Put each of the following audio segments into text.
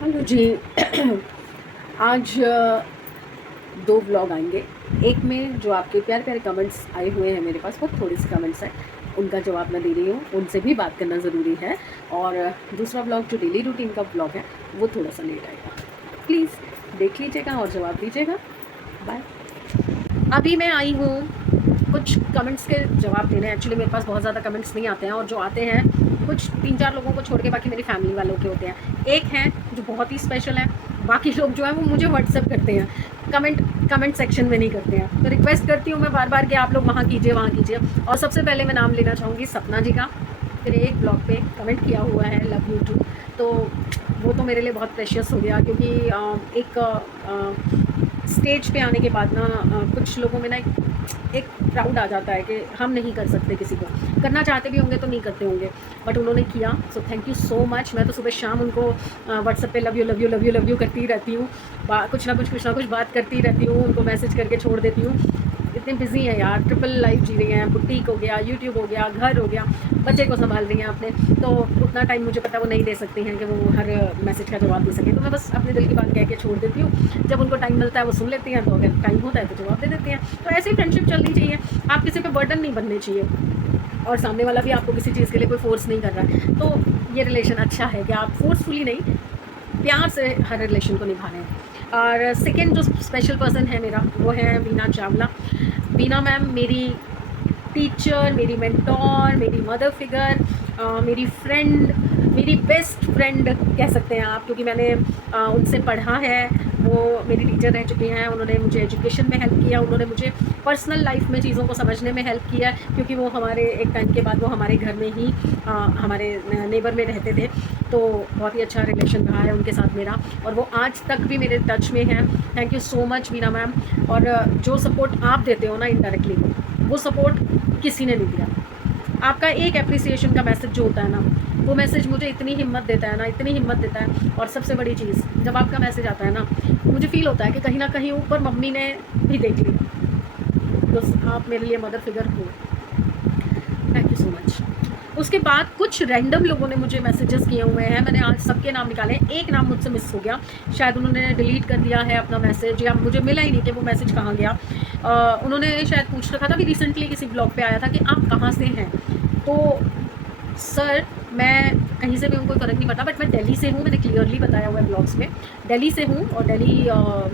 Hello जी। आज दो vlog आएंगे। एक में जो आपके प्यारे प्यारे कमेंट्स आए हुए हैं, मेरे पास बहुत थोड़ी सी कमेंट्स हैं, उनका जवाब मैं दे रही हूँ, उनसे भी बात करना ज़रूरी है। और दूसरा व्लॉग जो डेली रूटीन का व्लॉग है वो थोड़ा सा लेट आएगा। प्लीज़ देख लीजिएगा और जवाब दीजिएगा। बाय। अभी मैं आई हूँ कुछ कमेंट्स के जवाब देने। एक्चुअली मेरे पास बहुत ज़्यादा कमेंट्स नहीं आते हैं, और जो आते हैं कुछ 3-4 लोगों को छोड़ के बाकी मेरी फैमिली वालों के होते हैं। एक हैं जो बहुत ही स्पेशल है, बाकी लोग जो हैं वो मुझे व्हाट्सएप करते हैं, कमेंट सेक्शन में नहीं करते हैं। तो रिक्वेस्ट करती हूँ मैं बार बार कि आप लोग वहाँ कीजिए, वहाँ कीजिए। और सबसे पहले मैं नाम लेना चाहूँगी सपना जी का। मेरे एक ब्लॉग पे कमेंट किया हुआ है, लव यू टू। तो वो तो मेरे लिए बहुत प्रेशियस हो गया, क्योंकि एक स्टेज पे आने के बाद ना कुछ लोगों में ना एक प्राउड आ जाता है कि हम नहीं कर सकते, किसी को करना चाहते भी होंगे तो नहीं करते होंगे, बट उन्होंने किया। So thank you so much. मैं तो सुबह शाम उनको व्हाट्सएप पे love you love you love you love you करती रहती हूँ, कुछ ना कुछ बात करती रहती हूँ, उनको मैसेज करके छोड़ देती हूँ। इतनी बिजी हैं यार, ट्रिपल लाइफ जी रही हैं, बुटीक हो गया, यूट्यूब हो गया, घर हो गया, बच्चे को संभाल रही हैं अपने। तो उतना टाइम मुझे पता वो नहीं दे सकती हैं कि वो हर मैसेज का जवाब दे सकें। तो मैं बस अपने दिल की बात कह के छोड़ देती हूँ। जब उनको टाइम मिलता है वो सुन लेती हैं, तो अगर टाइम होता है तो जवाब दे देती हैं। तो ऐसे ही फ्रेंडशिप चलनी चाहिए। आप किसी पे बर्डन नहीं बनने चाहिए, और सामने वाला भी आपको किसी चीज़ के लिए कोई फोर्स नहीं कर रहा है। तो ये रिलेशन अच्छा है कि आप फोर्सफुली नहीं, प्यार से हर रिलेशन को निभा रहे हैं। और सेकेंड जो स्पेशल पर्सन है मेरा, वो है वीना चावला। वीना मैम मेरी टीचर, मेरी मेंटोर, मेरी मदर फिगर, मेरी फ्रेंड, मेरी बेस्ट फ्रेंड कह सकते हैं आप, क्योंकि मैंने उनसे पढ़ा है। वो मेरी टीचर रह चुकी हैं, उन्होंने मुझे एजुकेशन में हेल्प किया, उन्होंने मुझे पर्सनल लाइफ में चीज़ों को समझने में हेल्प किया, क्योंकि वो हमारे एक टाइम के बाद वो हमारे घर में ही हमारे नेबर में रहते थे। तो बहुत ही अच्छा रिलेशन रहा है उनके साथ मेरा, और वो आज तक भी मेरे टच में हैं। Thank you so much Veena ma'am. और जो सपोर्ट आप देते हो ना इनडायरेक्टली, वो सपोर्ट किसी ने नहीं दिया। आपका एक एप्रिसिएशन का मैसेज जो होता है ना, वो मैसेज मुझे इतनी हिम्मत देता है ना, इतनी हिम्मत देता है। और सबसे बड़ी चीज़, जब आपका मैसेज आता है ना, मुझे फ़ील होता है कि कहीं ना कहीं ऊपर मम्मी ने भी देख लिया। तो आप मेरे लिए मदर फिगर हो। Thank you so much. उसके बाद कुछ रैंडम लोगों ने मुझे मैसेजेस किए हुए हैं, मैंने आज सबके नाम निकाले हैं। एक नाम मुझसे मिस हो गया, शायद उन्होंने डिलीट कर दिया है अपना मैसेज, या मुझे मिला ही नहीं कि वो मैसेज कहाँ गया। उन्होंने शायद पूछ रखा था, अभी रिसेंटली किसी ब्लॉग पे आया था कि आप कहाँ से हैं। तो सर, मैं कहीं से भी उनको फ़र्क नहीं पड़ता, बट मैं दिल्ली से हूँ, मैंने क्लियरली बताया हुआ है ब्लॉग्स में। दिल्ली से हूँ, और दिल्ली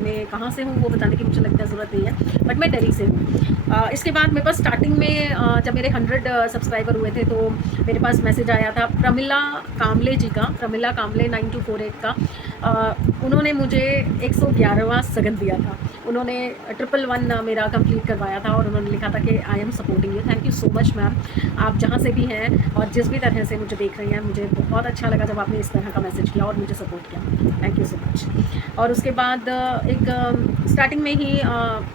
में कहाँ से हूँ वो बताने की मुझे लगता है ज़रूरत नहीं है, बट मैं दिल्ली से हूँ। इसके बाद मेरे पास स्टार्टिंग में जब मेरे 100 सब्सक्राइबर हुए थे, तो मेरे पास मैसेज आया था प्रमिला कामले जी का, प्रमिला कामले 9248 का। उन्होंने मुझे 111वां सगन दिया था। उन्होंने 111 मेरा कंप्लीट करवाया था, और उन्होंने लिखा था कि I am supporting you. Thank you so much ma'am. आप जहाँ से भी हैं और जिस भी तरह से मुझे देख रही हैं, मुझे बहुत अच्छा लगा जब आपने इस तरह का मैसेज किया और मुझे सपोर्ट किया। Thank you so much. और उसके बाद एक स्टार्टिंग में ही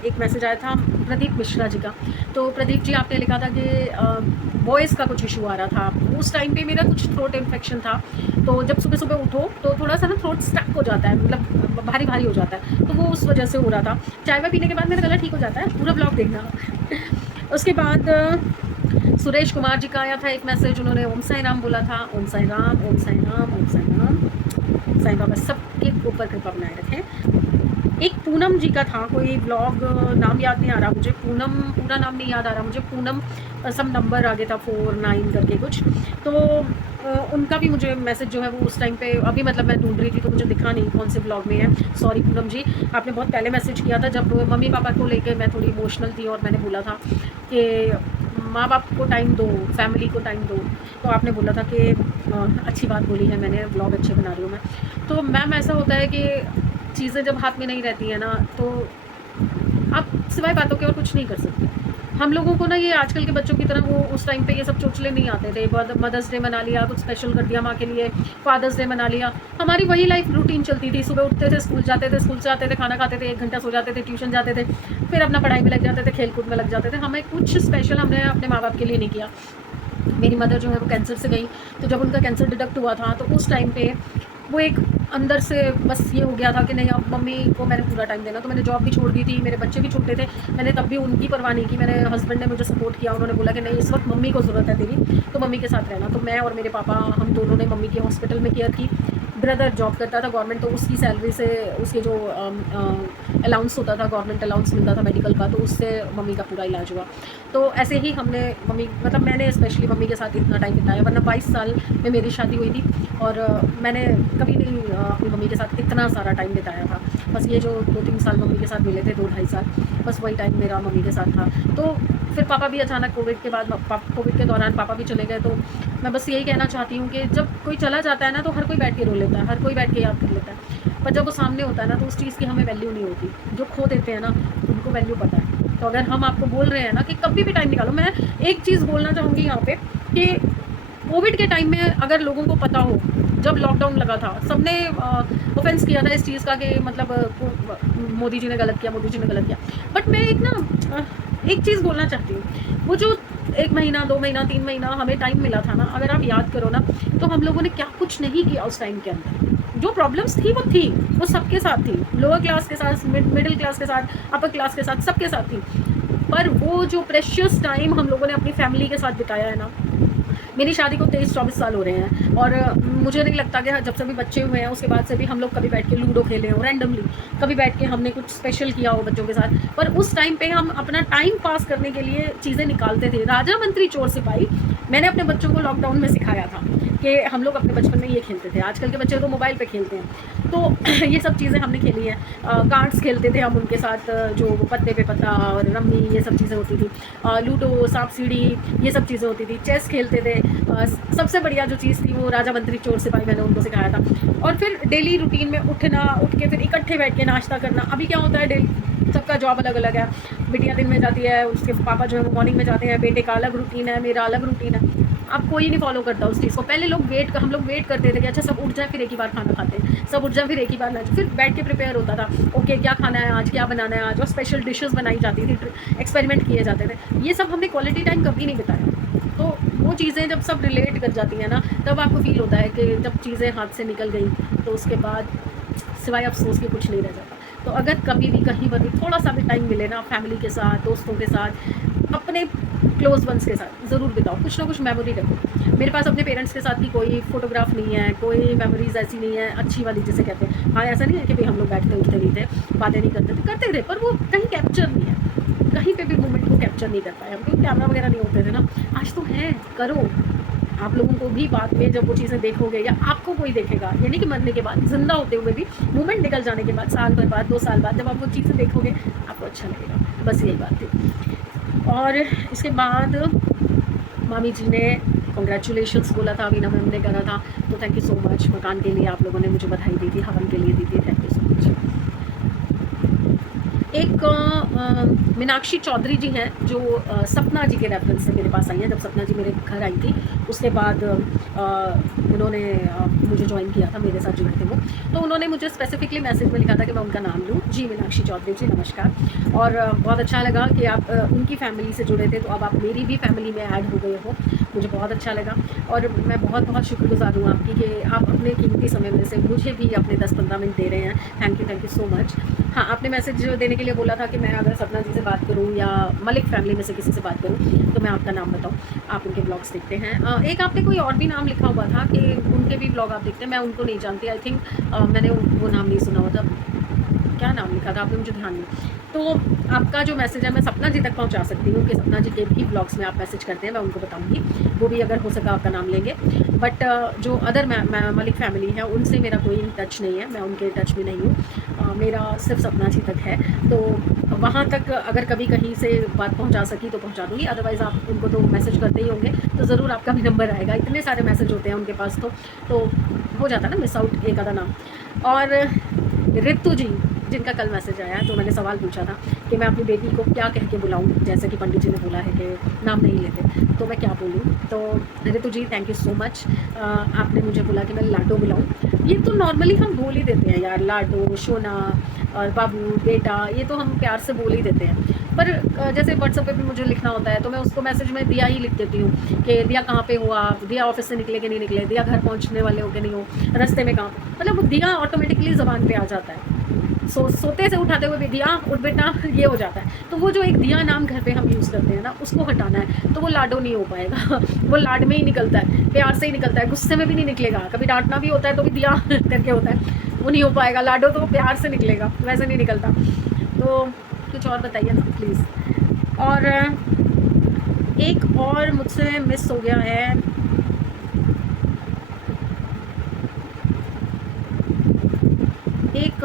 एक मैसेज आया था प्रदीप मिश्रा जी का। तो प्रदीप जी, आपने लिखा था कि वॉइस का कुछ इशू आ रहा था। उस टाइम पे मेरा कुछ थ्रोट इन्फेक्शन था, तो जब सुबह सुबह उठो तो थोड़ा सा ना थ्रोट स्टक हो जाता है, मतलब भारी भारी हो जाता है, तो वो उस वजह से हो रहा था। चाय वाय पीने के बाद मेरा गला ठीक हो जाता है। पूरा ब्लॉग देखना। उसके बाद सुरेश कुमार जी का आया था एक मैसेज, उन्होंने ओम साई राम बोला था। ओम साई राम, ओम साई राम, ओम साई राम। साईं बाबा सबके ऊपर कृपा बनाए रखें। एक पूनम जी का था कोई ब्लॉग, नाम याद नहीं आ रहा मुझे, पूनम पूरा नाम नहीं याद आ रहा मुझे, पूनम सम नंबर आगे था 49 करके कुछ। तो उनका भी मुझे मैसेज जो है वो उस टाइम पे, अभी मतलब मैं ढूंढ रही थी तो मुझे दिखा नहीं कौन से ब्लॉग में है। सॉरी पूनम जी, आपने बहुत पहले मैसेज किया था जब मम्मी पापा को लेकर मैं थोड़ी इमोशनल थी, और मैंने बोला था कि माँ बाप को टाइम दो, फैमिली को टाइम दो। तो आपने बोला था कि अच्छी बात बोली है मैंने, ब्लॉग अच्छे बना रही हूँ मैं। तो मैम ऐसा होता है कि चीज़ें जब हाथ में नहीं रहती है ना, तो आप सिवाय बातों के और कुछ नहीं कर सकते। हम लोगों को ना ये आजकल के बच्चों की तरह वो उस टाइम पे ये सब चोचले नहीं आते थे। मदर्स डे मना लिया, कुछ स्पेशल कर दिया माँ के लिए, फादर्स डे मना लिया। हमारी वही लाइफ रूटीन चलती थी। सुबह उठते थे, स्कूल जाते थे, स्कूल से आते थे, खाना खाते थे, 1 घंटा सो जाते थे, ट्यूशन जाते थे, फिर अपना पढ़ाई में लग जाते थे, खेल कूद में लग जाते थे। हमें कुछ स्पेशल हमने अपने माँ बाप के लिए नहीं किया। मेरी मदर जो है वो कैंसर से गई, तो जब उनका कैंसर डिटेक्ट हुआ था, तो उस टाइम पे वो एक अंदर से बस ये हो गया था कि नहीं, अब मम्मी को मैंने पूरा टाइम देना। तो मैंने जॉब भी छोड़ दी थी, मेरे बच्चे भी छोटे थे, मैंने तब भी उनकी परवाह नहीं की। मेरे हस्बैंड ने मुझे सपोर्ट किया, उन्होंने बोला कि नहीं, इस वक्त मम्मी को ज़रूरत है तेरी, तो मम्मी के साथ रहना। तो मैं और मेरे पापा, हम दोनों ने मम्मी की हॉस्पिटल में केयर की। ब्रदर जॉब करता था गवर्नमेंट, तो उसकी सैलरी से उसके जो अलाउंस होता था, गवर्नमेंट अलाउंस मिलता था मेडिकल का, तो उससे मम्मी का पूरा इलाज हुआ। तो ऐसे ही हमने मम्मी मतलब मैंने स्पेशली मम्मी के साथ इतना टाइम बिताया, वरना 22 साल में मेरी शादी हुई थी और मैंने कभी नहीं अपनी मम्मी के साथ इतना सारा टाइम बिताया था। बस ये जो 2-3 साल मम्मी के साथ मिले थे, 2-2.5 साल, बस वही टाइम मेरा मम्मी के साथ था। तो फिर पापा भी अचानक कोविड के बाद कोविड के दौरान पापा भी चले गए। तो मैं बस यही कहना चाहती हूँ कि जब कोई चला जाता है ना, तो हर कोई बैठ के रो लेता है, हर कोई बैठ के याद कर लेता है, पर जब वो सामने होता है ना, तो उस चीज़ की हमें वैल्यू नहीं होती। जो खो देते हैं ना, उनको वैल्यू पता है। तो अगर हम आपको बोल रहे हैं ना कि कभी भी टाइम निकालो, मैं एक चीज़ बोलना चाहूँगी यहाँ पे कि कोविड के टाइम में अगर लोगों को पता हो, जब लॉकडाउन लगा था, सबने ऑफेंस किया था इस चीज़ का कि मतलब मोदी जी ने गलत किया, मोदी जी ने गलत किया। बट मैं एक चीज़ बोलना चाहती हूँ, वो जो 1 महीना, 2 महीना, 3 महीना हमें टाइम मिला था ना, अगर आप याद करो ना, तो हम लोगों ने क्या कुछ नहीं किया उस टाइम के अंदर। जो प्रॉब्लम्स थी वो सबके साथ थी, लोअर क्लास के साथ, मिडिल क्लास के साथ, अपर क्लास के साथ, सबके साथ थी। पर वो जो प्रेशियस टाइम हम लोगों ने अपनी फैमिली के साथ बिताया है ना, मेरी शादी को 23-24 साल हो रहे हैं और मुझे नहीं लगता कि जब से भी बच्चे हुए हैं उसके बाद से भी हम लोग कभी बैठ के लूडो खेले हो रैंडमली, कभी बैठ के हमने कुछ स्पेशल किया हो बच्चों के साथ। पर उस टाइम पे हम अपना टाइम पास करने के लिए चीज़ें निकालते थे। राजा मंत्री चोर सिपाही मैंने अपने बच्चों को लॉकडाउन में सिखाया था कि हम लोग अपने बचपन में ये खेलते थे। आजकल के बच्चे तो मोबाइल पे खेलते हैं, तो ये सब चीज़ें हमने खेली हैं। कार्ड्स खेलते थे हम उनके साथ, जो पत्ते पे पत्ता और रम्मी, ये सब चीज़ें होती थी। लूडो, सांप सीढ़ी, ये सब चीज़ें होती थी। चेस खेलते थे। सबसे बढ़िया जो चीज़ थी वो राजा मंत्री चोर सिपाही मैंने उनको सिखाया था। और फिर डेली रूटीन में उठ के फिर इकट्ठे बैठ के नाश्ता करना। अभी क्या होता है, डेली सबका जॉब अलग अलग है। बिटिया दिन में जाती है, उसके पापा जो है वो मॉर्निंग में जाते हैं, बेटे का अलग रूटीन है, मेरा अलग रूटीन है। अब कोई नहीं फॉलो करता उस चीज़ को। पहले हम लोग वेट करते थे कि अच्छा सब उठ जाए फिर एक ही बार खाना खाते हैं, सब उठ जाए फिर एक ही बार लंच, फिर बैठ के प्रिपेयर होता था, ओके क्या खाना है आज, क्या बनाना है आज, और स्पेशल डिशेस बनाई जाती थी, एक्सपेरिमेंट किए जाते थे। ये सब हमने क्वालिटी टाइम कभी नहीं बिताया। तो वो चीज़ें जब सब रिलेट कर जाती हैं ना, तब आपको फील होता है कि जब चीज़ें हाथ से निकल गई तो उसके बाद सिवाय अफसोस के कुछ नहीं रह जाता। तो अगर कभी भी कहीं पर भी थोड़ा सा भी टाइम मिले ना, फैमिली के साथ, दोस्तों के साथ, अपने क्लोज वंस के साथ ज़रूर बिताओ, कुछ ना कुछ मेमोरी रखो। मेरे पास अपने पेरेंट्स के साथ की कोई फ़ोटोग्राफ नहीं है, कोई मेमोरीज़ ऐसी नहीं है अच्छी वाली जिसे कहते हैं। हाँ, ऐसा नहीं है कि भाई हम लोग बैठते उठते नहीं थे, बातें नहीं करते थे, पर वो कहीं कैप्चर नहीं है, कहीं पे भी मोमेंट को कैप्चर नहीं कर पाए हम, क्योंकि कैमरा वगैरह नहीं होते थे ना। आज तो है, करो। आप लोगों को भी बाद में जब वो चीज़ें देखोगे या आपको कोई देखेगा, यानी कि मरने के बाद, जिंदा होते हुए भी, मोमेंट निकल जाने के बाद, साल भर बाद, 2 साल बाद, जब आप वो चीज़ें देखोगे आपको अच्छा लगेगा। बस यही बात थी। और इसके बाद मामी जी ने कॉन्ग्रेचुलेशंस बोला था, अभी ना मैम ने करा था, तो थैंक यू सो मच। मकान के लिए आप लोगों ने मुझे बधाई दी थी, हवन के लिए दी थी, थैंक यू सो मच। एक मीनाक्षी चौधरी जी हैं जो सपना जी के रेफरेंस से मेरे पास आई हैं। जब सपना जी मेरे घर आई थी उसके बाद उन्होंने मुझे ज्वाइन किया था, मेरे साथ जुड़े थे वो। तो उन्होंने मुझे स्पेसिफिकली मैसेज में लिखा था कि मैं उनका नाम लूँ। जी मीनाक्षी चौधरी जी, नमस्कार। और बहुत अच्छा लगा कि आप उनकी फैमिली से जुड़े थे, तो अब आप मेरी भी फैमिली में ऐड हो गए हो, मुझे बहुत अच्छा लगा। और मैं बहुत बहुत शुक्रगुजार हूँ आपकी कि आप अपने कीमती समय में से मुझे भी अपने 10-15 मिनट दे रहे हैं। Thank you so much. हाँ, आपने मैसेज देने के लिए बोला था कि मैं अगर सपना जी से बात करूँ या मलिक फैमिली में से किसी से बात करूँ तो मैं आपका नाम बताऊँ। आप उनके ब्लॉग्स देखते हैं। एक आपने कोई और भी नाम लिखा हुआ था कि उनके भी ब्लॉग आप देखते हैं, मैं उनको नहीं जानती। आई थिंक मैंने वो नाम नहीं सुना हुआ था, क्या नाम लिखा था आपने, मुझे ध्यान नहीं। तो आपका जो मैसेज है मैं सपना जी तक पहुंचा सकती हूँ कि सपना जी के भी ब्लॉग्स में आप मैसेज करते हैं, मैं उनको बताऊँगी, वो भी अगर हो सका आपका नाम लेंगे। बट जो अदर मलिक फैमिली है उनसे मेरा कोई टच नहीं है, मैं उनके टच में नहीं हूँ, मेरा सिर्फ सपना जी तक है। तो वहाँ तक अगर कभी कहीं से बात पहुँचा सकी तो पहुँचा दूँगी, अदरवाइज़ आप उनको तो मैसेज करते ही होंगे, तो ज़रूर आपका भी नंबर आएगा। इतने सारे मैसेज होते हैं उनके पास, तो हो जाता है ना मिस आउट एक आधा नाम। और ऋतु जी जिनका कल मैसेज आया, तो मैंने सवाल पूछा था कि मैं अपनी बेटी को क्या कह के बुलाऊं, जैसे कि पंडित जी ने बोला है कि नाम नहीं लेते, तो मैं क्या बोलूं। तो ऋतु जी थैंक यू सो मच। आपने मुझे बोला कि मैं लाडो बुलाऊं। ये तो नॉर्मली हम बोल ही देते हैं यार, लाडो, सोना और बाबू, बेटा, ये तो हम प्यार से बोल ही देते हैं। पर जैसे व्हाट्सएप पे भी मुझे लिखना होता है तो मैं उसको मैसेज में दिया ही लिख देती हूँ कि दिया कहाँ पे हो आप, दिया ऑफिस से निकले कि नहीं निकले, दिया घर पहुँचने वाले हो कि नहीं हो, रास्ते में कहाँ, मतलब वो दिया ऑटोमेटिकली ज़बान पे आ जाता है। सोते से उठाते हुए भी दिया उठ बेटा, ये हो जाता है। तो वो जो एक दिया नाम घर पे हम यूज़ करते हैं ना, उसको हटाना है, तो वो लाडो नहीं हो पाएगा वो लाड में ही निकलता है, प्यार से ही निकलता है, गुस्से में भी नहीं निकलेगा। कभी डांटना भी होता है तो भी दिया करके होता है, वो नहीं हो पाएगा। लाडो तो प्यार से निकलेगा, वैसे नहीं निकलता। तो कुछ और बताइए ना प्लीज़। और एक और मुझसे मिस हो गया है, एक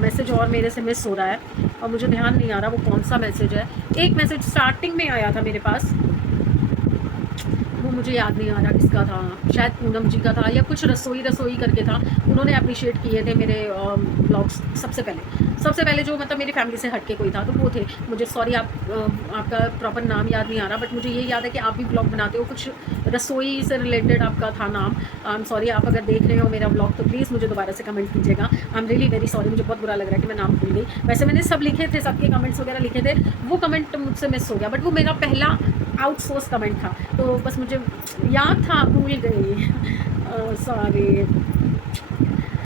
मैसेज और मेरे से मिस हो रहा है और मुझे ध्यान नहीं आ रहा वो कौन सा मैसेज है। एक मैसेज स्टार्टिंग में आया था मेरे पास, वो मुझे याद नहीं आ रहा किसका था, शायद पूनम जी का था या कुछ रसोई करके था। उन्होंने अप्रिशिएट किए थे मेरे ब्लॉग्स सबसे पहले जो मतलब मेरी फैमिली से हट के कोई था तो वो थे। मुझे सॉरी आपका प्रॉपर नाम याद नहीं आ रहा, बट मुझे ये याद है कि आप भी ब्लॉग बनाते हो, कुछ रसोई से रिलेटेड आपका था नाम। आई एम सॉरी, आप अगर देख रहे हो मेरा ब्लॉग तो प्लीज़ मुझे दोबारा से कमेंट कीजिएगा। I am really very sorry, मुझे बहुत बुरा लग रहा है कि मैं नाम भूल गई। वैसे मैंने सब लिखे थे, सबके कमेंट्स वगैरह लिखे थे, वो कमेंट मुझसे मिस हो गया, बट वो मेरा पहला आउटसोर्स कमेंट था तो बस मुझे याद था, भूल गई। सॉरी।